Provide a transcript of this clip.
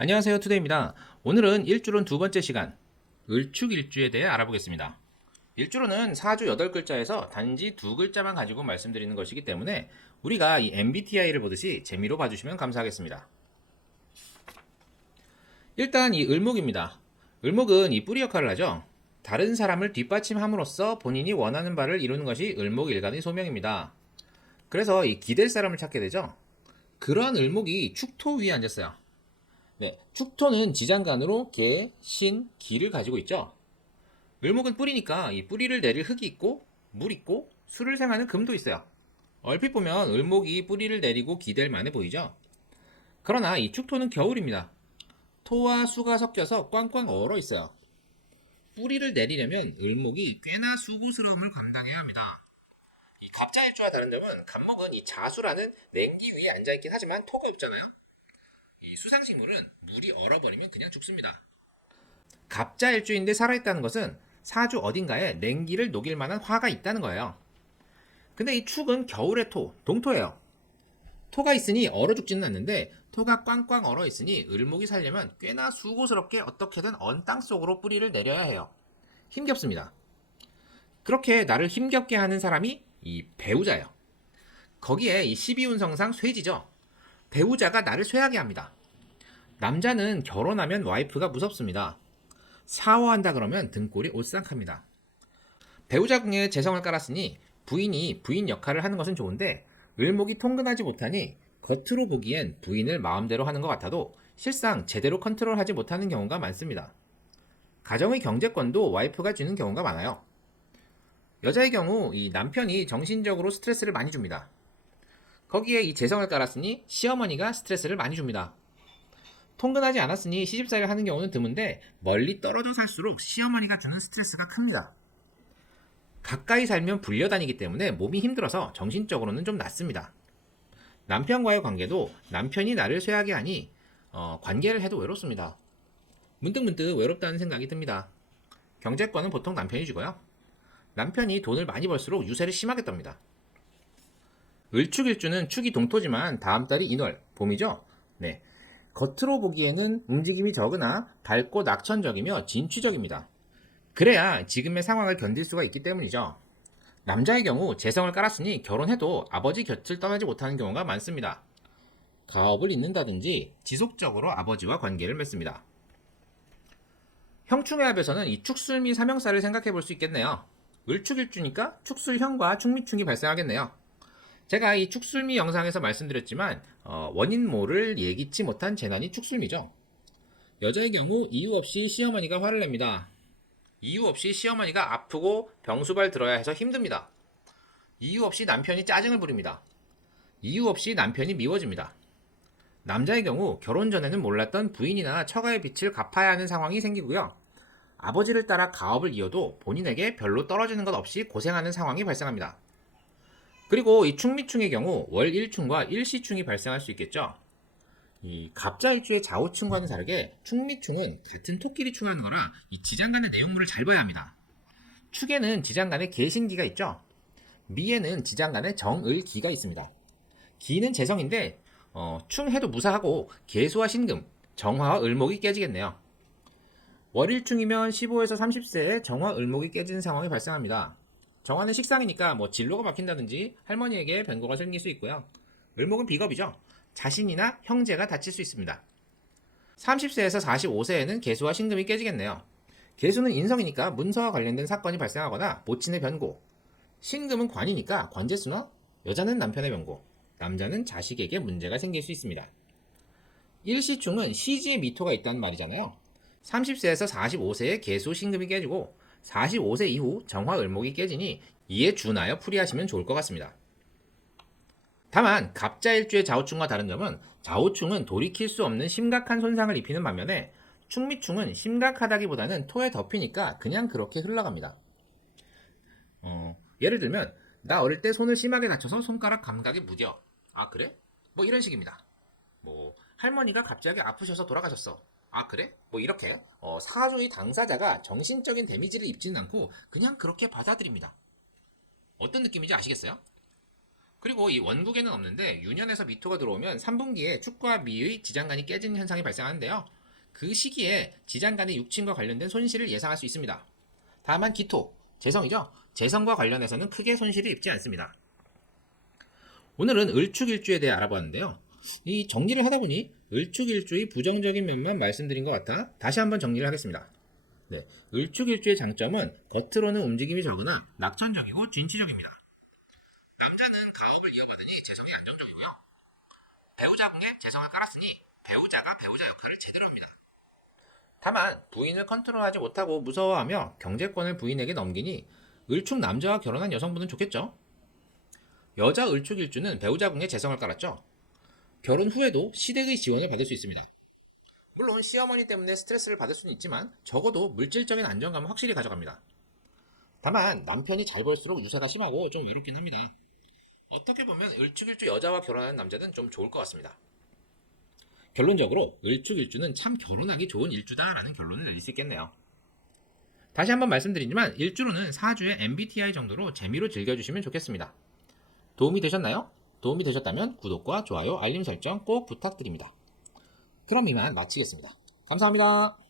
안녕하세요, 투데이입니다. 오늘은 일주론 두 번째 시간, 을축일주에 대해 알아보겠습니다. 일주론은 사주 8글자에서 단지 두 글자만 가지고 말씀드리는 것이기 때문에 우리가 이 MBTI를 보듯이 재미로 봐주시면 감사하겠습니다. 일단 이 을목입니다. 을목은 이 뿌리 역할을 하죠. 다른 사람을 뒷받침함으로써 본인이 원하는 바를 이루는 것이 을목일간의 소명입니다. 그래서 이 기댈 사람을 찾게 되죠. 그러한 을목이 축토 위에 앉았어요. 네, 축토는 지장간으로 개, 신, 기를 가지고 있죠. 을목은 뿌리니까 이 뿌리를 내릴 흙이 있고 물 있고 수를 생하는 금도 있어요. 얼핏 보면 을목이 뿌리를 내리고 기댈 만해 보이죠. 그러나 이 축토는 겨울입니다. 토와 수가 섞여서 꽝꽝 얼어 있어요. 뿌리를 내리려면 을목이 꽤나 수고스러움을 감당해야 합니다. 이 갑자일주와 다른 점은 갑목은 이 자수라는 냉기 위에 앉아있긴 하지만 토가 없잖아요. 이 수상식물은 물이 얼어버리면 그냥 죽습니다. 갑자일주인데 살아있다는 것은 사주 어딘가에 냉기를 녹일 만한 화가 있다는 거예요. 근데 이 축은 겨울의 토, 동토예요. 토가 있으니 얼어 죽지는 않는데 토가 꽝꽝 얼어 있으니 을목이 살려면 꽤나 수고스럽게 어떻게든 언 땅 속으로 뿌리를 내려야 해요. 힘겹습니다. 그렇게 나를 힘겹게 하는 사람이 이 배우자예요. 거기에 이 12운성상 쇠지죠. 배우자가 나를 쇠하게 합니다. 남자는 결혼하면 와이프가 무섭습니다. 사워한다 그러면 등골이 오싹합니다. 배우자 궁에 재성을 깔았으니 부인이 부인 역할을 하는 것은 좋은데 을목이 통근하지 못하니 겉으로 보기엔 부인을 마음대로 하는 것 같아도 실상 제대로 컨트롤하지 못하는 경우가 많습니다. 가정의 경제권도 와이프가 주는 경우가 많아요. 여자의 경우 이 남편이 정신적으로 스트레스를 많이 줍니다. 거기에 이 재성을 깔았으니 시어머니가 스트레스를 많이 줍니다. 통근하지 않았으니 시집살이를 하는 경우는 드문데 멀리 떨어져 살수록 시어머니가 주는 스트레스가 큽니다. 가까이 살면 불려다니기 때문에 몸이 힘들어서 정신적으로는 좀 낫습니다. 남편과의 관계도 남편이 나를 쇠하게 하니 관계를 해도 외롭습니다. 문득문득 외롭다는 생각이 듭니다. 경제권은 보통 남편이 주고요. 남편이 돈을 많이 벌수록 유세를 심하게 떱니다. 을축일주는 축이 동토지만 다음 달이 인월, 봄이죠? 네. 겉으로 보기에는 움직임이 적으나 밝고 낙천적이며 진취적입니다. 그래야 지금의 상황을 견딜 수가 있기 때문이죠. 남자의 경우 재성을 깔았으니 결혼해도 아버지 곁을 떠나지 못하는 경우가 많습니다. 가업을 잇는다든지 지속적으로 아버지와 관계를 맺습니다. 형충의 합에서는 이 축술 미 삼형사를 생각해 볼 수 있겠네요. 을축일주니까 축술형과 축미충이 발생하겠네요. 제가 이 축술미 영상에서 말씀드렸지만 원인 모를 예기치 못한 재난이 축술미죠. 여자의 경우 이유 없이 시어머니가 화를 냅니다. 이유 없이 시어머니가 아프고 병수발 들어야 해서 힘듭니다. 이유 없이 남편이 짜증을 부립니다. 이유 없이 남편이 미워집니다. 남자의 경우 결혼 전에는 몰랐던 부인이나 처가의 빚을 갚아야 하는 상황이 생기고요. 아버지를 따라 가업을 이어도 본인에게 별로 떨어지는 것 없이 고생하는 상황이 발생합니다. 그리고 이 충미충의 경우 월 1충과 일시충이 발생할 수 있겠죠. 이 갑자일주의 좌우충과는 다르게 충미충은 같은 토끼리 충하는 거라 이 지장간의 내용물을 잘 봐야 합니다. 축에는 지장간에 계신기가 있죠. 미에는 지장간에 정을기가 있습니다. 기는 재성인데 충해도 무사하고 계수와 신금, 정화와 을목이 깨지겠네요. 월일충이면 15에서 30세에 정화 을목이 깨지는 상황이 발생합니다. 정화는 식상이니까 진로가 막힌다든지 할머니에게 변고가 생길 수 있고요. 을목은 비겁이죠. 자신이나 형제가 다칠 수 있습니다. 30세에서 45세에는 계수와 신금이 깨지겠네요. 계수는 인성이니까 문서와 관련된 사건이 발생하거나 모친의 변고, 신금은 관이니까 관제수나 여자는 남편의 변고, 남자는 자식에게 문제가 생길 수 있습니다. 일시충은 시지에 미토가 있다는 말이잖아요. 30세에서 45세에 계수 신금이 깨지고 45세 이후 정화 을목이 깨지니 이에 준하여 풀이하시면 좋을 것 같습니다. 다만 갑자일주의 좌우충과 다른 점은 좌우충은 돌이킬 수 없는 심각한 손상을 입히는 반면에 충미충은 심각하다기보다는 토에 덮이니까 그냥 그렇게 흘러갑니다. 예를 들면 나 어릴 때 손을 심하게 다쳐서 손가락 감각이 무뎌. 아 그래? 이런 식입니다. 할머니가 갑자기 아프셔서 돌아가셨어. 아 그래? 이렇게 사주의 당사자가 정신적인 데미지를 입지는 않고 그냥 그렇게 받아들입니다. 어떤 느낌인지 아시겠어요? 그리고 이 원국에는 없는데 유년에서 미토가 들어오면 3분기에 축과 미의 지장간이 깨지는 현상이 발생하는데요. 그 시기에 지장간의 육친과 관련된 손실을 예상할 수 있습니다. 다만 기토, 재성이죠. 재성과 관련해서는 크게 손실을 입지 않습니다. 오늘은 을축일주에 대해 알아봤는데요. 이 정리를 하다 보니 을축일주의 부정적인 면만 말씀드린 것 같아 다시 한번 정리를 하겠습니다. 네, 을축일주의 장점은 겉으로는 움직임이 적으나 낙천적이고 진취적입니다. 남자는 가업을 이어받으니 재성이 안정적이고요. 배우자궁에 재성을 깔았으니 배우자가 배우자 역할을 제대로 합니다. 다만 부인을 컨트롤하지 못하고 무서워하며 경제권을 부인에게 넘기니 을축 남자와 결혼한 여성분은 좋겠죠. 여자 을축일주는 배우자궁에 재성을 깔았죠. 결혼 후에도 시댁의 지원을 받을 수 있습니다. 물론 시어머니 때문에 스트레스를 받을 수는 있지만 적어도 물질적인 안정감은 확실히 가져갑니다. 다만 남편이 잘 벌수록 유세가 심하고 좀 외롭긴 합니다. 어떻게 보면 을축일주 여자와 결혼하는 남자는 좀 좋을 것 같습니다. 결론적으로 을축일주는 참 결혼하기 좋은 일주다라는 결론을 내릴 수 있겠네요. 다시 한번 말씀드리지만 일주로는 4주의 MBTI 정도로 재미로 즐겨주시면 좋겠습니다. 도움이 되셨나요? 도움이 되셨다면 구독과 좋아요, 알림 설정 꼭 부탁드립니다. 그럼 이만 마치겠습니다. 감사합니다.